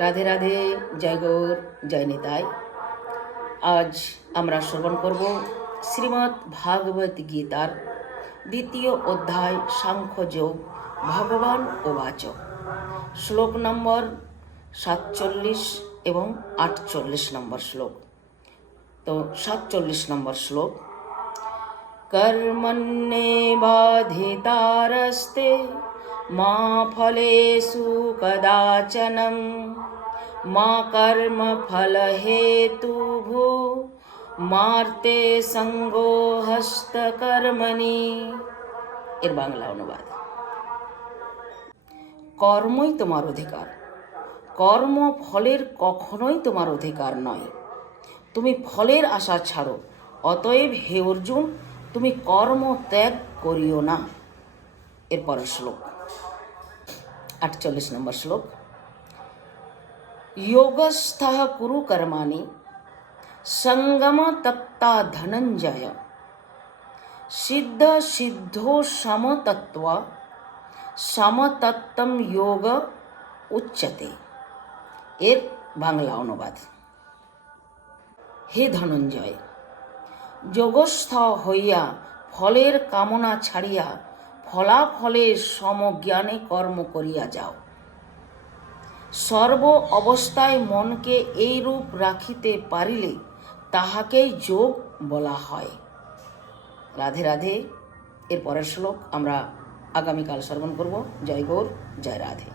রাধে রাধে, জয় গৌর, জয় নিতাই। আজ আমরা শ্রবণ করব শ্রীমদ্ ভাগবত গীতার দ্বিতীয় অধ্যায় সাংখ্যযোগ ভগবান উবাচ, শ্লোক নম্বর 47 এবং 48 নম্বর শ্লোক। তো 47 নম্বর শ্লোক, কর্মণ্যেবাধিতারস্তে মা ফলেষু কদাচনম মা কর্ম ফল হেতুভূ মার্তে সঙ্গো হস্তকর্মণি। এর বাংলা অনুবাদ, কর্মই তোমার অধিকার, কর্ম ফলের কখনোই তোমার অধিকার নয়। তুমি ফলের আশা ছাড়ো, অতএব হে অর্জুন, তুমি কর্ম ত্যাগ করিও না। এরপরের শ্লোক 48 নম্বর শ্লোক, যোগস্থঃ কুরু কর্মাণি সঙ্গম তক্তা ধনঞ্জয় সিদ্ধ সিদ্ধো সমতত্ত্ব সমতত্ত্বম যোগ উচ্যতে। এর বাংলা অনুবাদ, হে ধনঞ্জয়, যোগস্থ হইয়া ফলের কামনা ছাড়িয়া ফলাফলের সমজ্ঞানে কর্ম করিয়া যাও। সর্ব অবস্থায় মনকে এইরূপ রাখিতে পারিলে তাহাকেই যোগ বলা হয়। রাধে রাধে। এর পরের শ্লোক আমরা আগামীকাল শ্রবণ করব। জয় গৌর, জয় রাধে।